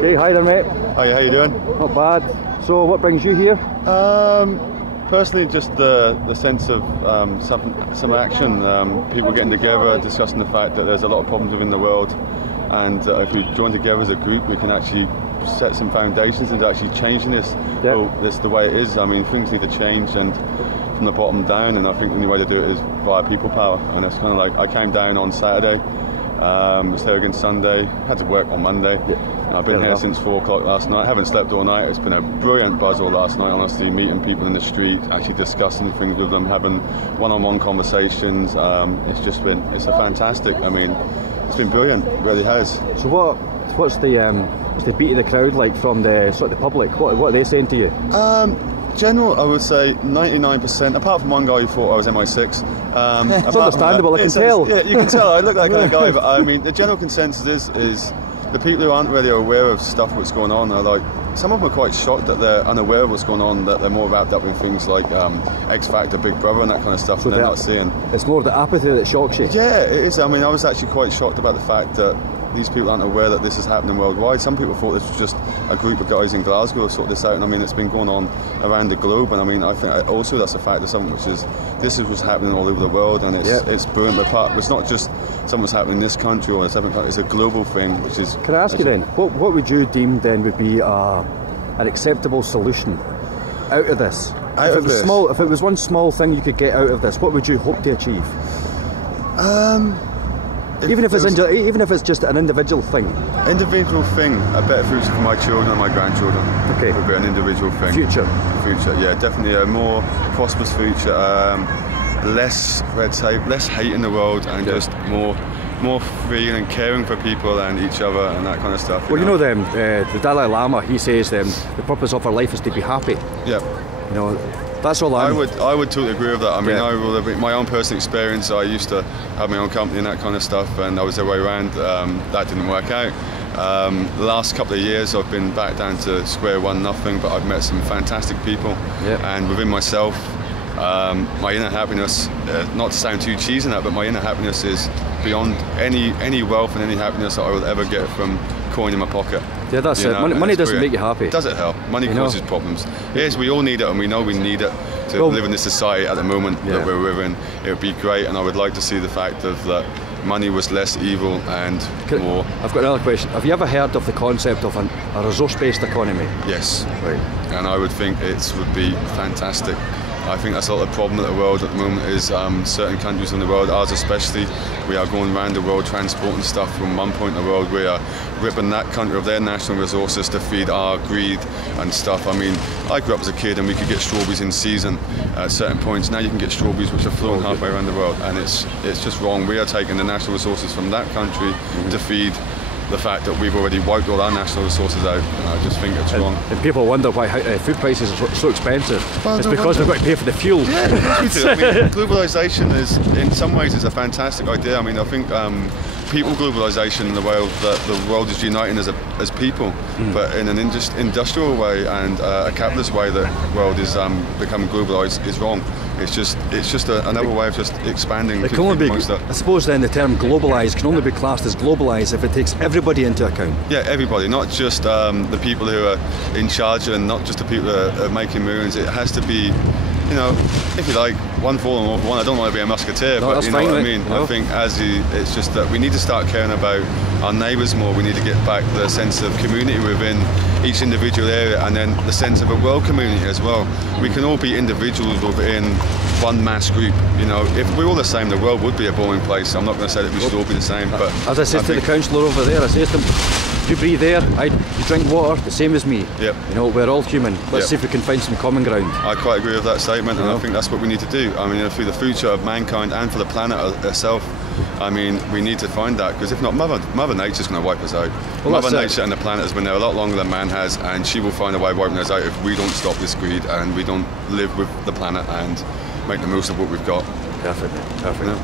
Okay, hi there, mate. Hi, how you doing? Not bad. So, what brings you here? Personally, just the sense of some action. People getting together, discussing the fact that there's a lot of problems within the world, and if we join together as a group, we can actually set some foundations into actually changing this. Yep. Well, this the way it is. I mean, things need to change, and from the bottom down. And I think the only way to do it is via people power. And it's kind of like I came down on Saturday. Was there again Sunday. Had to work on Monday. Yep. I've been here since 4 o'clock last night. Haven't slept all night. It's been a brilliant buzz all last night, honestly, meeting people in the street, actually discussing things with them, having one-on-one conversations. It's a fantastic, I mean, it's been brilliant, it really has. So what's the beat of the crowd like from the sort of the public? What are they saying to you? General, I would say 99%, apart from one guy who thought I was MI6. It's understandable, I can tell. Yeah, you can tell, I look like that guy, but I mean, the general consensus is the people who aren't really aware of stuff what's going on are like, some of them are quite shocked that they're unaware of what's going on, that they're more wrapped up in things like X Factor, Big Brother and that kind of stuff, so they're not seeing. It's more the apathy that shocks you? Yeah, it is. I mean, I was actually quite shocked about the fact that these people aren't aware that this is happening worldwide. Some people thought this was just a group of guys in Glasgow who sorted this out, and I mean, it's been going on around the globe, and I mean, I think also that's a fact of something which is, this is what's happening all over the world, and it's brilliant. But it's not just something that's happening in this country or a different country, it's a global thing, which is... Can I ask you then, what would you deem then would be an acceptable solution out of this? If it was one small thing you could get out of this, what would you hope to achieve? Even if it's just an individual thing. Individual thing, a better future for my children and my grandchildren. Okay. Would be an individual thing. Future, yeah, definitely a more prosperous future. Less red tape, less hate in the world, and just more free and caring for people and each other and that kind of stuff. Well, you know the Dalai Lama, he says the purpose of our life is to be happy. Yeah. You know, that's all I would totally agree with that. I mean, my own personal experience, I used to have my own company and that kind of stuff, and I was the way around. That didn't work out. The last couple of years I've been back down to square one, nothing, but I've met some fantastic people, and within myself, my inner happiness, not to sound too cheesy in that, but my inner happiness is beyond any wealth and any happiness that I will ever get from coin in my pocket. Yeah, that's it. Money doesn't make you happy. Does it help? Money causes problems. Yes, we all need it, and we know we need it to live in this society at the moment that we're living. It would be great, and I would like to see the fact of that money was less evil and more. I've got another question. Have you ever heard of the concept of a resource-based economy? Yes. Right. And I would think it would be fantastic. I think that's a lot of the problem at the world at the moment is certain countries in the world, ours especially, we are going around the world transporting stuff from one point in the world. We are ripping that country of their national resources to feed our greed and stuff. I mean, I grew up as a kid and we could get strawberries in season at certain points. Now you can get strawberries which are flown halfway around the world, and it's just wrong. We are taking the national resources from that country to feed the fact that we've already wiped all our national resources out, and I just think it's wrong. And people wonder why food prices are so expensive. Well, it's because we've got to pay for the fuel. Yeah, of course we do. I mean, globalisation is, in some ways, it's a fantastic idea. I mean, I think people globalisation in the way that the world is uniting as people, but in an industrial way and a capitalist way, the world is becoming globalised is wrong. It's just another way of just expanding. It can only be, I suppose then the term globalised can only be classed as globalised if it takes everybody into account. Yeah, everybody, not just the people who are in charge and not just the people who are making moves. It has to be, you know, if you like, one falling off one. I don't want to be a musketeer, but you know what I mean. I think it's just that we need to start caring about our neighbours more. We need to get back the sense of community within each individual area, and then the sense of a world community as well. We can all be individuals within one mass group. You know, if we're all the same, the world would be a boring place. I'm not going to say that we should all be the same, but as I said to the councillor over there, I said to him, you breathe air, you drink water, the same as me. Yep. You know, we're all human. Let's see if we can find some common ground. I quite agree with that statement, and I think that's what we need to do. I mean, for the future of mankind and for the planet itself, I mean, we need to find that, because if not, Mother Nature's going to wipe us out. Well, Mother Nature and the planet has been there a lot longer than man has, and she will find a way of wiping us out if we don't stop this greed and we don't live with the planet and make the most of what we've got. Perfect. You know?